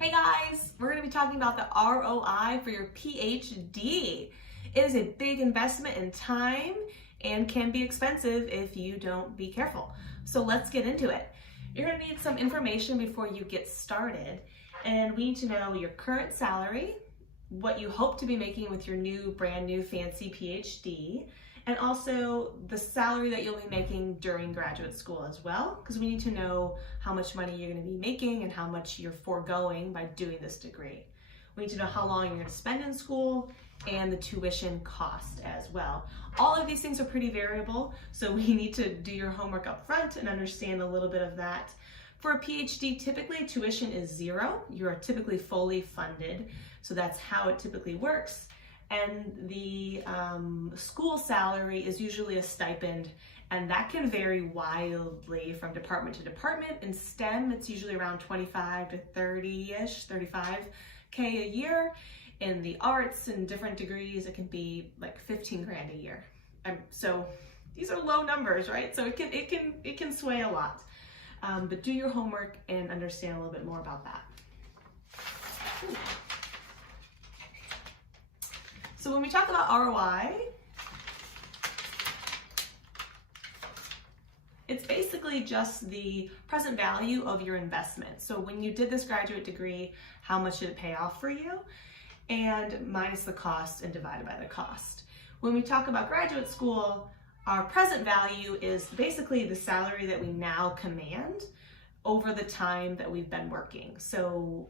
Hey guys, we're going to be talking about the ROI for your PhD. It is a big investment in time and can be expensive if you don't be careful. So let's get into it. You're going to need some information before you get started, and we need to know your current salary, what you hope to be making with your brand new fancy PhD, and also the salary that you'll be making during graduate school as well, because we need to know how much money you're going to be making and how much you're foregoing by doing this degree. We need to know how long you're going to spend in school and the tuition cost as well. All of these things are pretty variable, so we need to do your homework up front and understand a little bit of that. For a PhD, typically tuition is zero. You are typically fully funded, so that's how it typically works. And the school salary is usually a stipend, and that can vary wildly from department to department. In STEM, it's usually around 25 to 30-ish, 35K a year. In the arts and different degrees, it can be like 15 grand a year. So these are low numbers, right? So it can sway a lot. But do your homework and understand a little bit more about that. So when we talk about ROI, it's basically just the present value of your investment. So when you did this graduate degree, how much did it pay off for you? And minus the cost and divided by the cost. When we talk about graduate school, our present value is basically the salary that we now command over the time that we've been working. So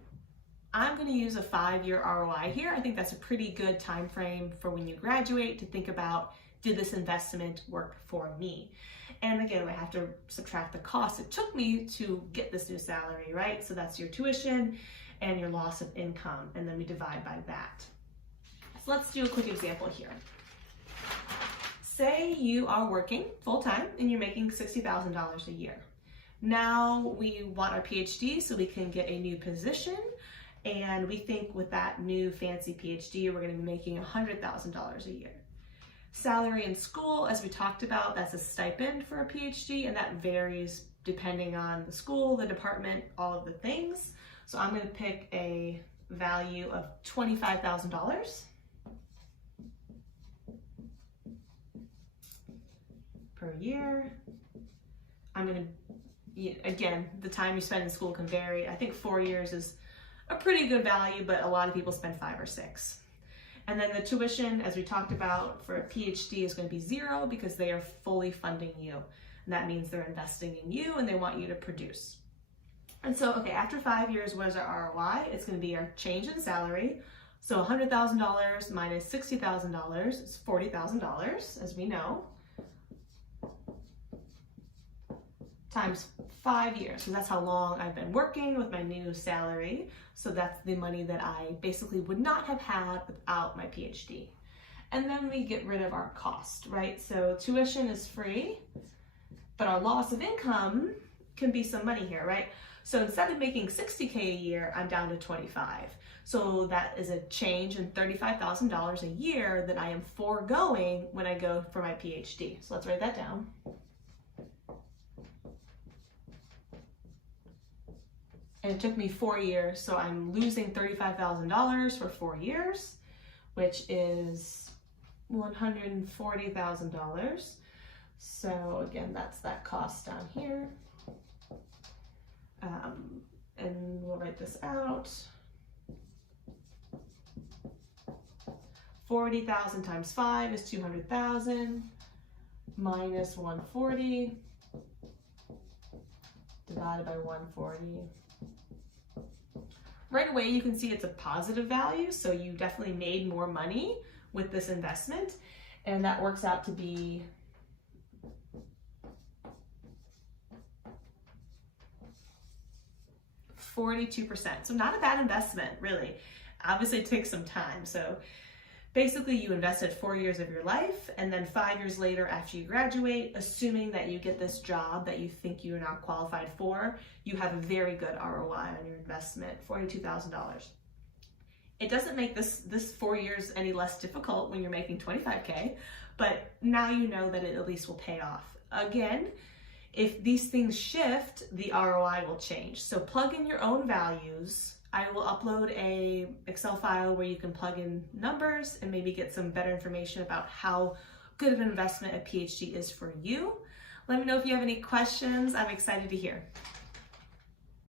I'm going to use a 5-year ROI here. I think that's a pretty good time frame for when you graduate to think about, did this investment work for me? And again, I have to subtract the cost it took me to get this new salary, right? So that's your tuition and your loss of income, and then we divide by that. So let's do a quick example here. Say you are working full-time and you're making $60,000 a year. Now we want our PhD so we can get a new position. And we think with that new fancy PhD, we're going to be making $100,000 a year. Salary in school, as we talked about, that's a stipend for a PhD, and that varies depending on the school, the department, all of the things. So I'm going to pick a value of $25,000 per year. I'm going to, again, the time you spend in school can vary. I think 4 years is a pretty good value, but a lot of people spend 5 or 6. And then the tuition, as we talked about, for a PhD is going to be zero because they are fully funding you. And that means they're investing in you and they want you to produce. And so, okay, after 5 years, what is our ROI? It's going to be our change in salary. So $100,000 minus $60,000 is $40,000, as we know, times 5 years. So that's how long I've been working with my new salary. So that's the money that I basically would not have had without my PhD. And then we get rid of our cost, right? So tuition is free, but our loss of income can be some money here, right? So instead of making $60K a year, I'm down to 25. So that is a change in $35,000 a year that I am foregoing when I go for my PhD. So let's write that down. And it took me 4 years, so I'm losing $35,000 for 4 years, which is $140,000. So again, that's that cost down here. And we'll write this out. 40,000 times 5 is 200,000 minus 140 divided by 140. Right away, you can see it's a positive value, so you definitely made more money with this investment, and that works out to be $42%. So not a bad investment, really. Obviously, it takes some time. So basically, you invested 4 years of your life, and then 5 years later after you graduate, assuming that you get this job that you think you are now qualified for, you have a very good ROI on your investment, $42,000. It doesn't make this 4 years any less difficult when you're making 25K, but now you know that it at least will pay off. Again, if these things shift, the ROI will change. So plug in your own values I will upload a Excel file where you can plug in numbers and maybe get some better information about how good of an investment a PhD is for you. Let me know if you have any questions. I'm excited to hear.